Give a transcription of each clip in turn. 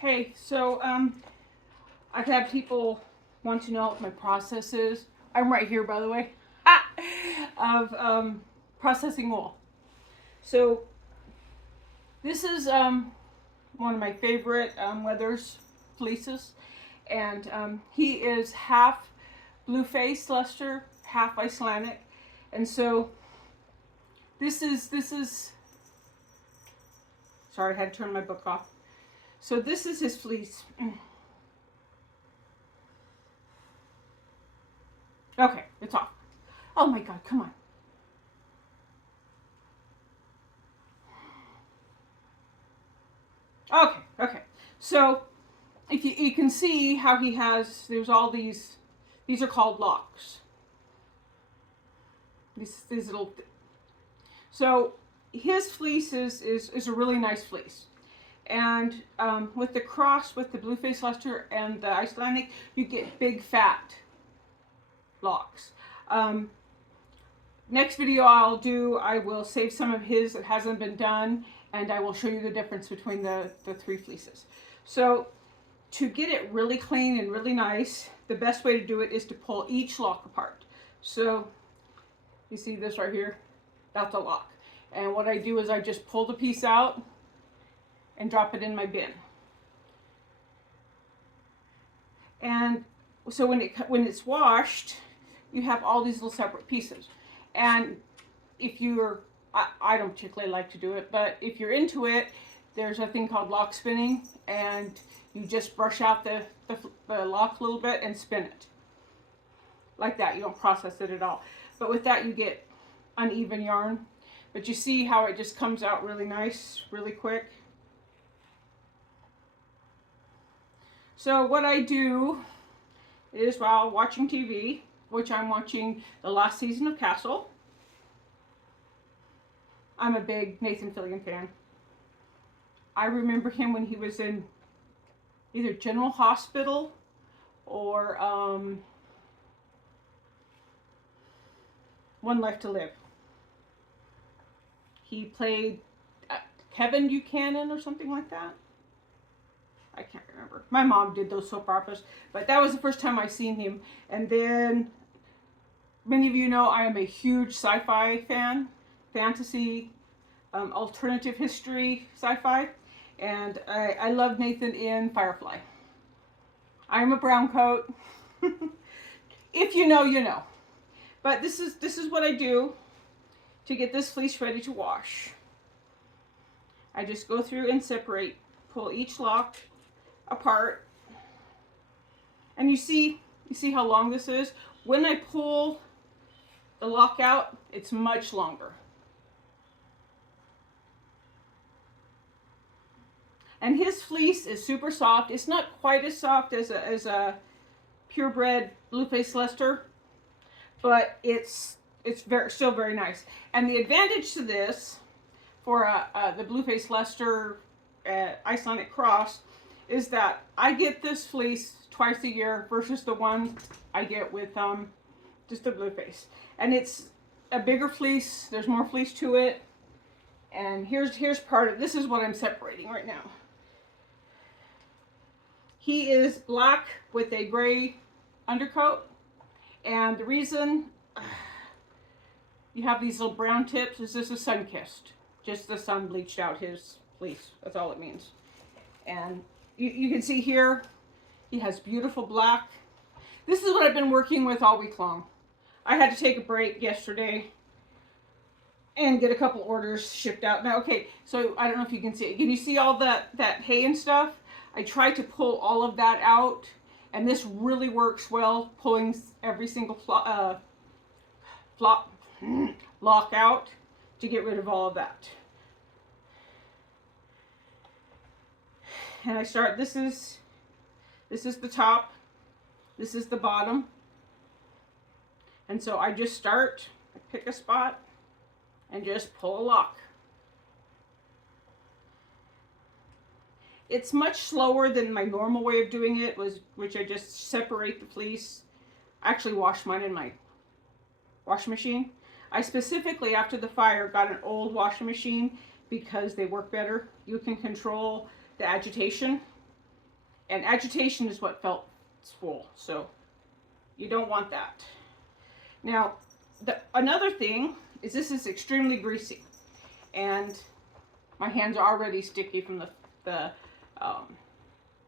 Hey, so I've had people want to know what my process is. I'm right here, by the way, of processing wool. So this is one of my favorite leathers, fleeces, and he is half blue-faced leister, half Icelandic, and so this is. Sorry, I had to turn my book off. So this is his fleece. Okay, it's off. Oh my God, come on. Okay. So if you can see how he has, there's all these are called locks. These little, so his fleece is a really nice fleece. And with the cross, with the blue-faced leister and the Icelandic, you get big fat locks. Next video I will save some of his that hasn't been done, and I will show you the difference between the three fleeces. So to get it really clean and really nice, the best way to do it is to pull each lock apart. So you see this right here? That's a lock. And what I do is I just pull the piece out and drop it in my bin. And so when it's washed, you have all these little separate pieces. And if you're, I don't particularly like to do it, but if you're into it, there's a thing called lock spinning, and you just brush out the lock a little bit and spin it. Like that, you don't process it at all. But with that, you get uneven yarn. But you see how it just comes out really nice, really quick. So what I do is, while watching TV, which I'm watching the last season of Castle. I'm a big Nathan Fillion fan. I remember him when he was in either General Hospital or One Life to Live. He played Kevin Buchanan or something like that. I can't remember. My mom did those soap operas, but that was the first time I seen him. And then, many of you know I am a huge sci-fi fan, fantasy, alternative history sci-fi, and I love Nathan in Firefly. I'm a brown coat. If you know, you know. But this is what I do to get this fleece ready to wash. I just go through and separate, pull each lock apart, and you see how long this is. When I pull the lock out, it's much longer. And his fleece is super soft. It's not quite as soft as a purebred blue-faced leister, but it's still very nice. And the advantage to this for the blue-faced leister Icelandic cross is that I get this fleece twice a year versus the one I get with just the blue face. And it's a bigger fleece, there's more fleece to it. And here's part of, this is what I'm separating right now. He is black with a gray undercoat. And the reason you have these little brown tips is this is sun-kissed. Just the sun bleached out his fleece, that's all it means. And you can see here, he has beautiful black. This is what I've been working with all week long. I had to take a break yesterday and get a couple orders shipped out. Now, okay, so I don't know if you can see it. Can you see all that hay and stuff? I tried to pull all of that out, and this really works well, pulling every single lock out to get rid of all of that. And I start, this is the top, this is the bottom. And so I just start, I pick a spot and just pull a lock. It's much slower than my normal way of doing it, which I just separate the fleece. I actually wash mine in my washing machine. I specifically, after the fire, got an old washing machine because they work better. You can control the agitation. And agitation is what felt's for, so you don't want that. Now, another thing is this is extremely greasy, and my hands are already sticky from the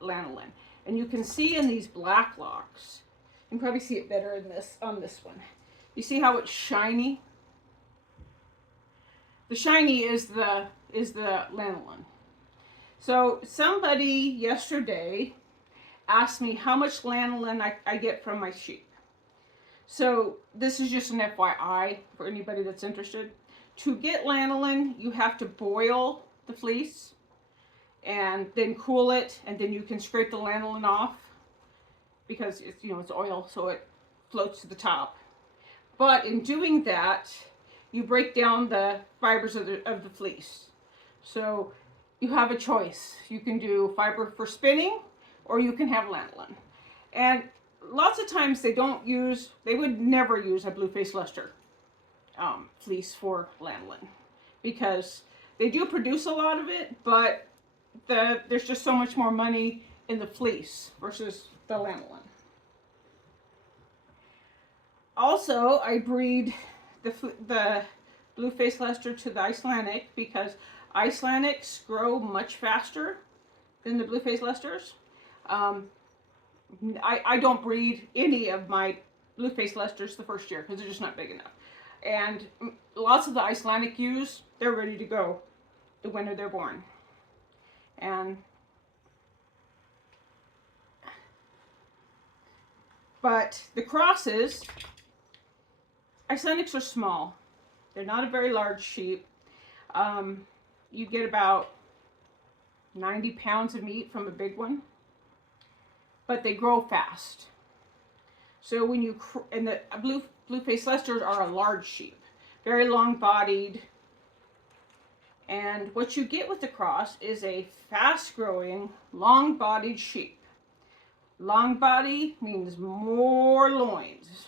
lanolin. And you can see in these black locks, you can probably see it better in on this one. You see how it's shiny? The shiny is the lanolin. So somebody yesterday asked me how much lanolin I get from my sheep. So this is just an FYI for anybody that's interested. To get lanolin, you have to boil the fleece and then cool it, and then you can scrape the lanolin off because it's, you know, it's oil, so it floats to the top. But in doing that, you break down the fibers of the fleece. So you have a choice. You can do fiber for spinning, or you can have lanolin. And lots of times they would never use a blue-faced leister fleece for lanolin, because they do produce a lot of it, but there's just so much more money in the fleece versus the lanolin. Also, I breed the blue-faced leister to the Icelandic because Icelandics grow much faster than the blue-faced leisters. I don't breed any of my blue-faced leisters the first year because they're just not big enough. And lots of the Icelandic ewes, they're ready to go the winter they're born. But the crosses, Icelandics are small. They're not a very large sheep. You get about 90 pounds of meat from a big one, but they grow fast. So when and the blue-faced leisters are a large sheep, very long-bodied. And what you get with the cross is a fast-growing, long-bodied sheep. Long body means more loins,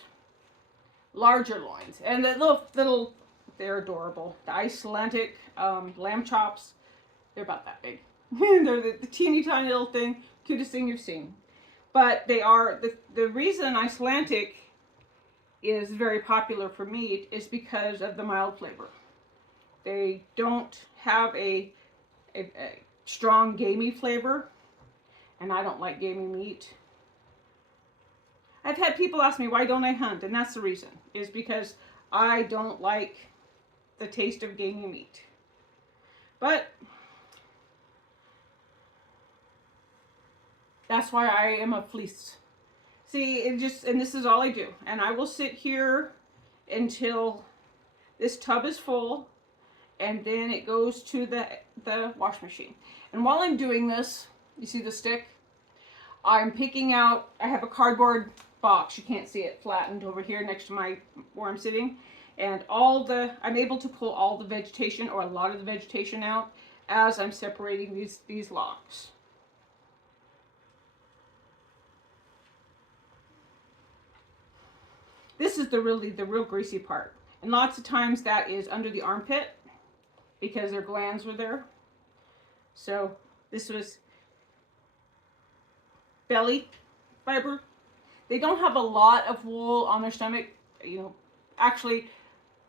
larger loins, and the little, they're adorable. The Icelandic lamb chops, they're about that big. They're the teeny tiny little thing, cutest thing you've seen. But they are, the reason Icelandic is very popular for meat is because of the mild flavor. They don't have a strong gamey flavor, and I don't like gamey meat. I've had people ask me, why don't I hunt? And that's the reason, is because I don't like the taste of gamey meat. But that's why I am a fleece. See, and this is all I do. And I will sit here until this tub is full, and then it goes to the wash machine. And while I'm doing this, you see the stick? I'm picking out, I have a cardboard box, you can't see it, flattened over here next to where I'm sitting. And I'm able to pull all the vegetation, or a lot of the vegetation out, as I'm separating these locks. This is the real greasy part. And lots of times that is under the armpit, because their glands were there. So this was belly fiber. They don't have a lot of wool on their stomach. You know, actually,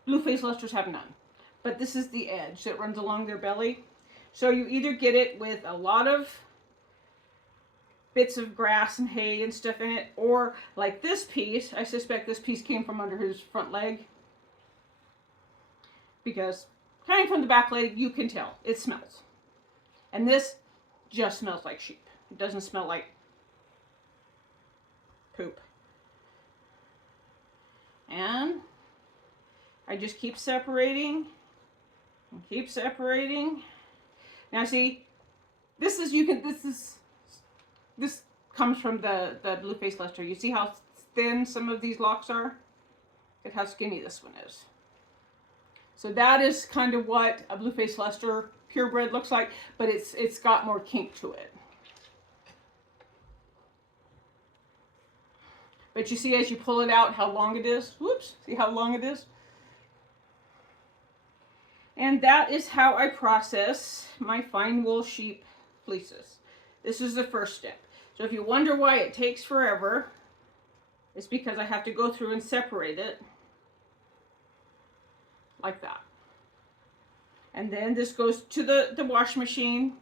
blue-faced leisters have none. But this is the edge that runs along their belly. So you either get it with a lot of bits of grass and hay and stuff in it, or like this piece, I suspect this piece came from under his front leg. Because coming from the back leg, you can tell. It smells. And this just smells like sheep. It doesn't smell like poop. And I just keep separating and keep separating. Now see, this comes from the blue-faced leister. You see how thin some of these locks are? Look at how skinny this one is. So that is kind of what a blue-faced leister purebred looks like, but it's got more kink to it. But you see as you pull it out how long it is? Whoops, see how long it is? And that is how I process my fine wool sheep fleeces. This is the first step. So if you wonder why it takes forever, it's because I have to go through and separate it like that. And then this goes to the wash machine.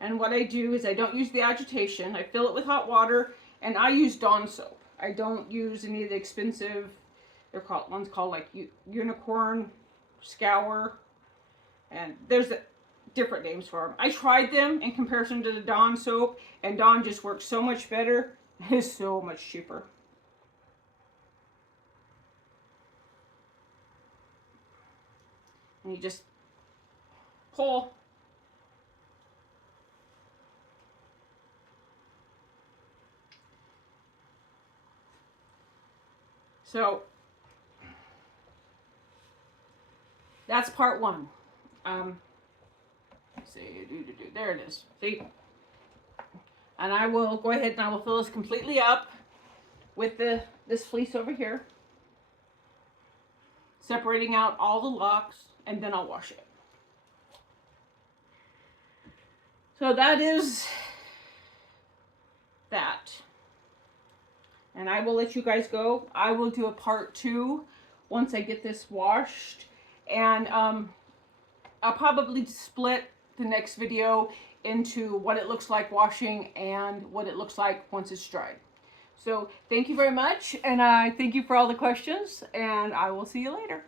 And what I do is I don't use the agitation. I fill it with hot water, and I use Dawn soap. I don't use any of the expensive, one's called like unicorn scour, and there's different names for them. I tried them in comparison to the Dawn soap, and Dawn just works so much better. It's so much cheaper. And you just pull. So that's part one. Let's see, there it is. See? And I will go ahead and I will fill this completely up with this fleece over here, separating out all the locks, and then I'll wash it. So that is that. And I will let you guys go. I will do a part 2 once I get this washed. And I'll probably split the next video into what it looks like washing and what it looks like once it's dried. So thank you very much, and I thank you for all the questions, and I will see you later.